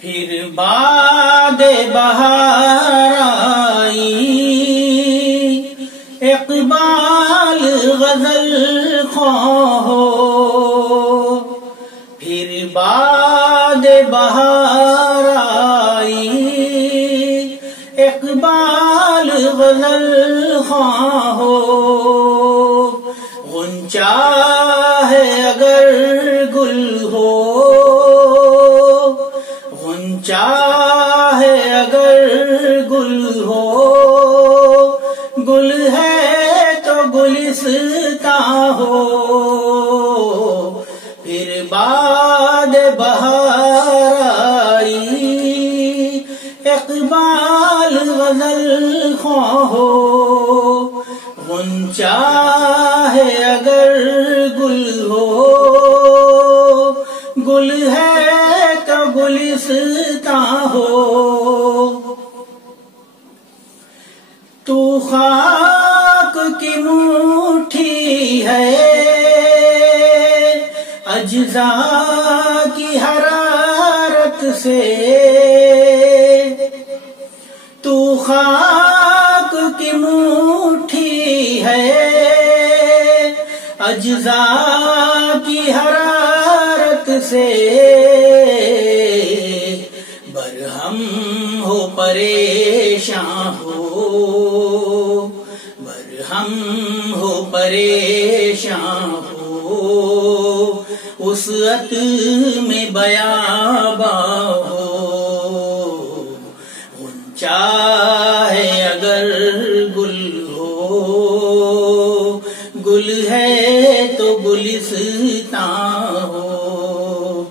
پھر باد بہار آئی، اقبال غزل خواں ہو، پھر باد بہار آئی، اقبال غزل خواں ہو، غنچہ ہے اگر گل ہو، غنچہ ہے اگر گل ہو، گل ہے تو گلستاں ہو، پھر باد بہار آئی، اقبال غزل خواں ہو، غنچہ ہے اگر گل ہو، گل ہے تو گلستاں ہو، تو خاک کی مٹھی ہے، اجزاء کی حرارت سے، تو خاک کی مٹھی ہے، اجزاء کی حرارت سے، برہم ہو پریشاں ہو، برہم ہو پریشاں ہو، وسعت میں بیاباں ہو، غنچہ ہے اگر گل ہو، گل ہے تو گلستاں ہو،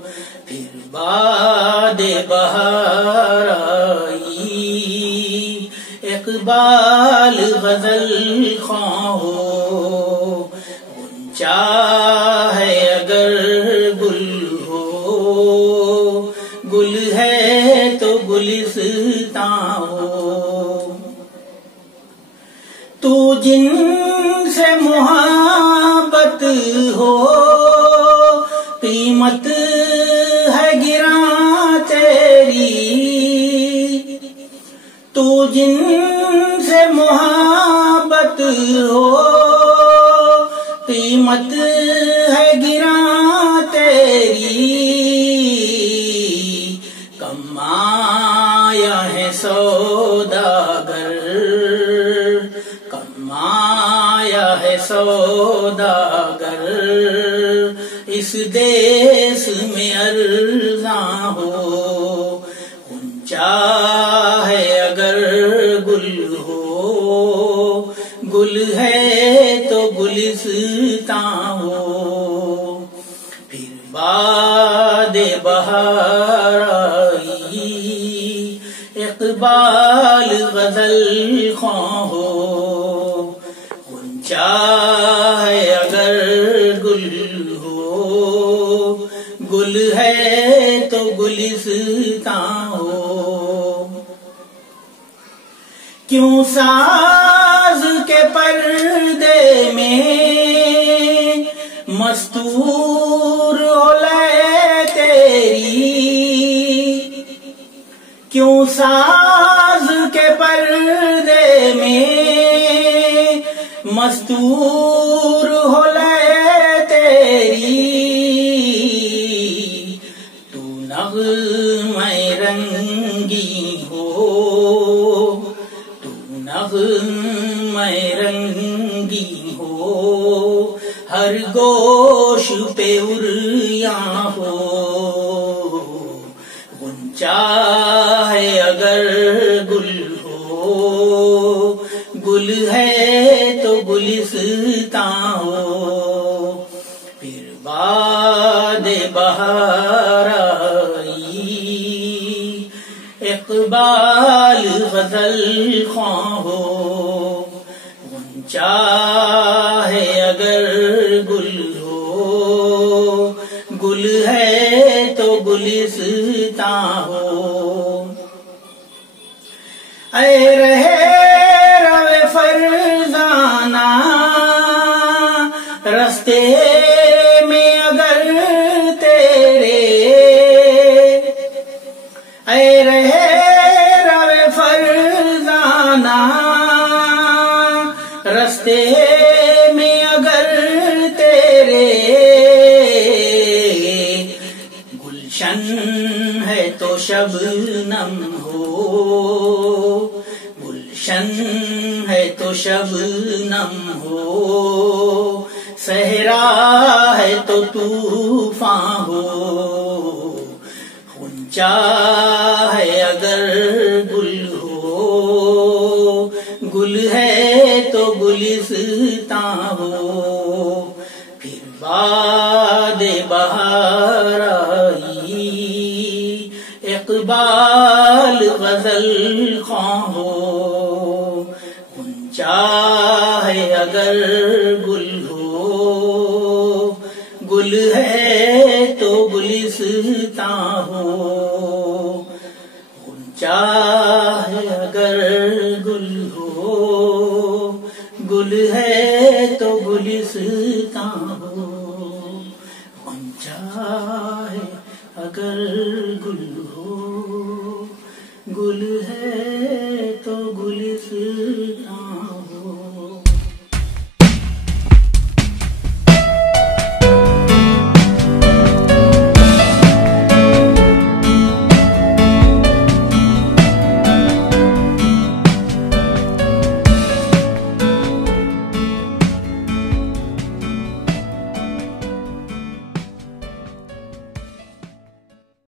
پھر باد بہار آئی، اقبال غزل خواں ہو، غنچہ ہے اگر گل ہو، گل ہے تو گلستاں ہو، تو جن سے محبت ہو، قیمت ہے گراں تیری، تو جن سے محبت ہو، قیمت ہے گراں تیری، کم آیا ہے سوداگر، کم آیا ہے سوداگر، اس دیس میں ارزاں ہو، غنچہ ہے اگر گل ہو، گل ہے تو گلستاں ہو، پھر باد بہار آئی، اقبال غزل خواں ہو، غنچہ ہے اگر گل ہو، گل ہے تو گلستاں ہو، کیوں ساز کے پردے میں مستور ہو لے تیری، کیوں ساز کے پردے میں مستور ہو لے تیری، تو نغمہ رنگی ہو، تو نغمہ رنگی ہو، ہر گوش پہ عریاں ہو، غنچہ ہے اگر گل ہو، گل ہے تو گلستاں ہو، پھر باد بہار آئی، اقبال غزل خواں ہو، غنچہ ہے اگر گل ہو، گل ہے تو گلستاں ہو، اے رہے روے فرزانہ رستے میں اگر تیرے، شبنم ہو، گلشن ہے تو شبنم ہو، صحرا ہے تو طوفان ہو، غنچہ ہے اگر گل ہو، گل ہے تو گلستان ہو، پھر بعد بہار آئی اقبال غزل خواں ہو، غنچہ ہے اگر گل ہو، گل ہے تو گلستان ہو، غنچہ ہے اگر گل ہو، گل ہے تو گلستان ہو، غنچہ ہے اگر گل ہو، گل ہے